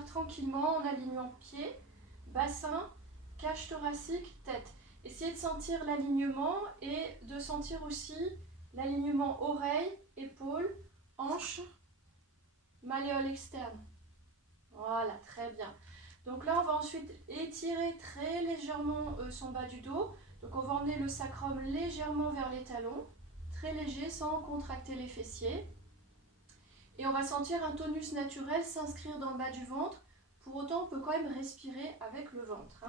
démarre tranquillement en alignant pied, bassin, cage thoracique, tête. Essayez de sentir l'alignement et de sentir aussi l'alignement oreille, épaule, hanche, malléole externe. Voilà, très bien. Donc là, on va ensuite étirer très légèrement son bas du dos. Donc on va emmener le sacrum légèrement vers les talons, très léger, sans contracter les fessiers. Et on va sentir un tonus naturel s'inscrire dans le bas du ventre. Pour autant, on peut quand même respirer avec le ventre.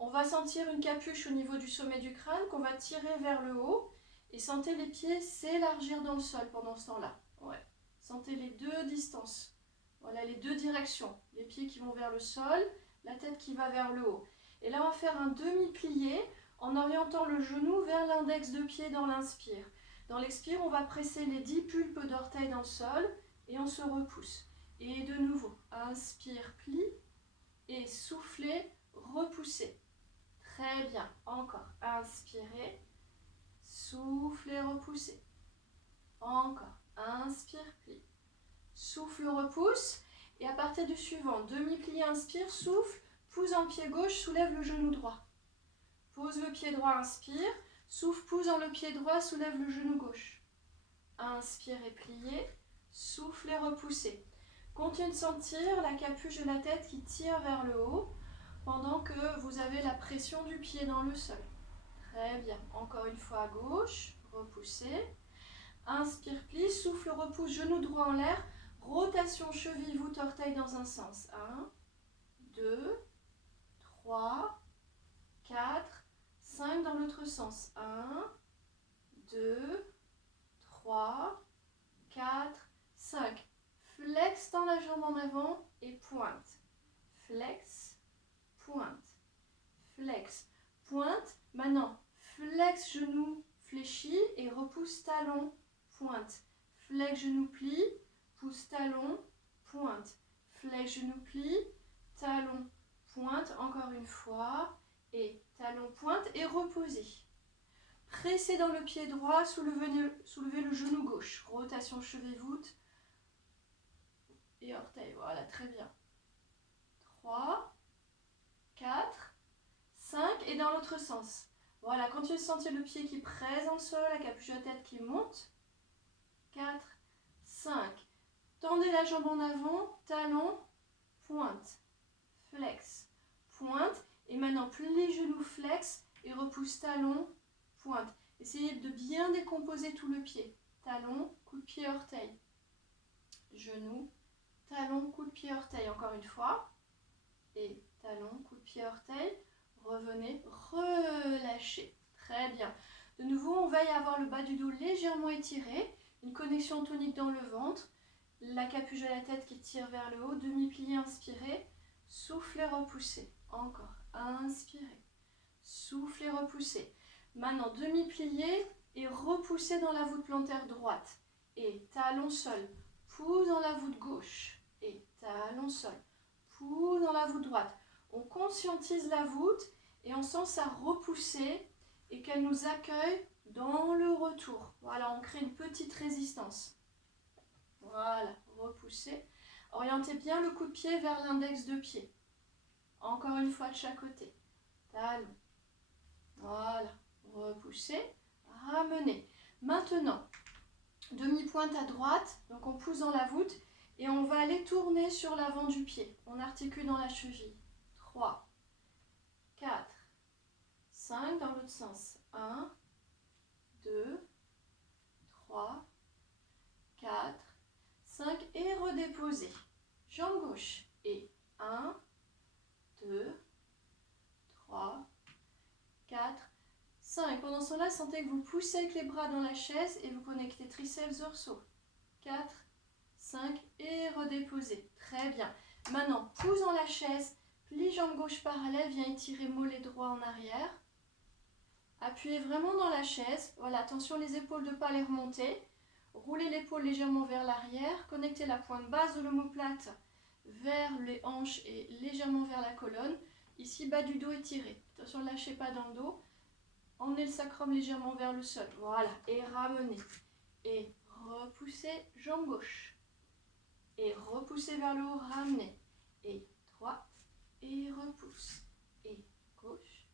On va sentir une capuche au niveau du sommet du crâne qu'on va tirer vers le haut. Et sentez les pieds s'élargir dans le sol pendant ce temps-là. Ouais. Sentez les deux distances. Voilà les deux directions. Les pieds qui vont vers le sol, la tête qui va vers le haut. Et là, on va faire un demi-plié en orientant le genou vers l'index de pied dans l'inspire. Dans l'expire, on va presser les 10 pulpes d'orteils dans le sol et on se repousse. Et de nouveau, inspire, plie et soufflez, repoussez. Très bien. Encore. Inspirez, soufflez, repoussez. Encore. Inspire, plie. Souffle, repousse. Et à partir du suivant, demi-plié, inspire, souffle, pouce en pied gauche, soulève le genou droit. Pose le pied droit, inspire. Souffle, pouce dans le pied droit, soulève le genou gauche. Inspire et pliez. Souffle et repoussez. Continuez de sentir la capuche de la tête qui tire vers le haut pendant que vous avez la pression du pied dans le sol. Très bien. Encore une fois à gauche. Repoussez. Inspire, plie. Souffle, repousse, genou droit en l'air. Rotation, cheville, voûte, orteil dans un sens. 1, 2, 3, 4, 5 dans l'autre sens. 1, 2, 3, 4, 5. Flex dans la jambe en avant et pointe. Flex, pointe. Flex, pointe. Maintenant, flex, genou fléchi et repousse talon, pointe. Flex, genou plie, pouce talon, pointe. Flex, genou plie, talon, pointe. Encore une fois. Et talon, pointe et reposez. Pressez dans le pied droit, soulevez le genou gauche. Rotation cheville voûte et orteil. Voilà, très bien. 3, 4, 5 et dans l'autre sens. Voilà, continuez de sentir le pied qui presse dans le sol, la capuche de la tête qui monte. 4, 5. Tendez la jambe en avant, talon, pointe. Flex, pointe. Et maintenant, plie genou, flex et repousse talon, pointe. Essayez de bien décomposer tout le pied. Talon, coup de pied, orteil. Genou, talon, coup de pied, orteil. Encore une fois. Et talon, coup de pied, orteil. Revenez, relâchez. Très bien. De nouveau, on va y avoir le bas du dos légèrement étiré. Une connexion tonique dans le ventre. La capuche de la tête qui tire vers le haut. Demi-plié, inspirez. Soufflez, repoussez. Encore. Inspirez. Soufflez, repoussez. Maintenant, demi-plié et repoussez dans la voûte plantaire droite. Et talon sol. Pouce dans la voûte gauche. Et talon sol. Pouce dans la voûte droite. On conscientise la voûte et on sent ça repousser et qu'elle nous accueille dans le retour. Voilà, on crée une petite résistance. Voilà, repoussez. Orientez bien le coup de pied vers l'index de pied. Encore une fois de chaque côté. Talon. Voilà, repoussez, ramenez. Maintenant, demi-pointe à droite, donc on pousse dans la voûte et on va aller tourner sur l'avant du pied. On articule dans la cheville. 3, 4, 5 dans l'autre sens. 1, 2, 3, 4, 5 et redéposez. Jambe gauche et 1, 2, 3, 4, 5. Pendant ce temps-là, sentez que vous poussez avec les bras dans la chaise et vous connectez triceps dorsaux. 4, 5 et redéposez. Très bien. Maintenant, pouce dans la chaise, plie jambe gauche parallèle, viens étirer mollet droit en arrière. Appuyez vraiment dans la chaise. Voilà, attention les épaules de ne pas les remonter. Roulez l'épaule légèrement vers l'arrière. Connectez la pointe basse de l'omoplate vers les hanches et légèrement vers la colonne. Ici, bas du dos étiré. Attention, ne lâchez pas dans le dos. Emmenez le sacrum légèrement vers le sol. Voilà. Et ramenez. Et repoussez, jambe gauche. Et repoussez vers le haut, ramenez. et droite, et repousse, et gauche,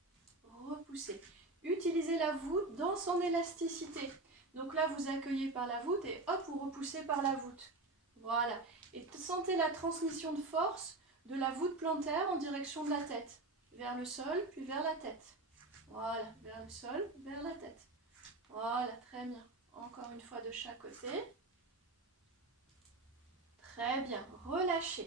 repoussez. Utilisez la voûte dans son élasticité. Donc là, vous accueillez par la voûte et hop, vous repoussez par la voûte. Voilà. Et sentez la transmission de force de la voûte plantaire en direction de la tête. Vers le sol, puis vers la tête. Voilà, vers le sol, vers la tête. Voilà, très bien. Encore une fois de chaque côté. Très bien, relâchez.